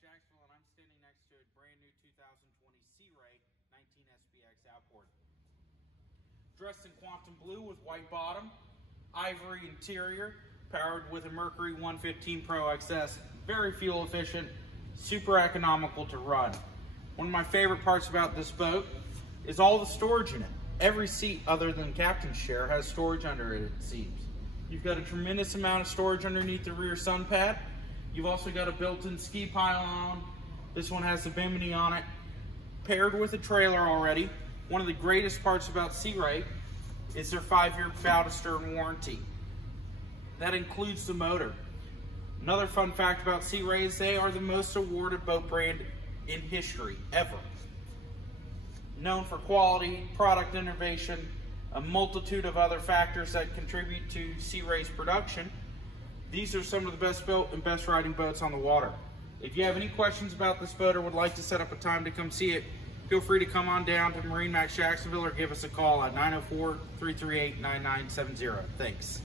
Jacksonville, and I'm standing next to a brand new 2020 Sea Ray 19 SPX outboard. Dressed in quantum blue with white bottom, ivory interior, powered with a Mercury 115 Pro XS. Very fuel efficient, super economical to run. One of my favorite parts about this boat is all the storage in it. Every seat other than captain's chair has storage under it, it seems. You've got a tremendous amount of storage underneath the rear sun pad. You've also got a built-in ski pylon. This one has the bimini on it, paired with a trailer already. One of the greatest parts about Sea Ray is their 5-year bow to stern warranty. That includes the motor. Another fun fact about Sea Ray is they are the most awarded boat brand in history, ever. Known for quality, product innovation, a multitude of other factors that contribute to Sea Ray's production. These are some of the best built and best riding boats on the water. If you have any questions about this boat or would like to set up a time to come see it, feel free to come on down to MarineMax Jacksonville or give us a call at 904-338-9970. Thanks.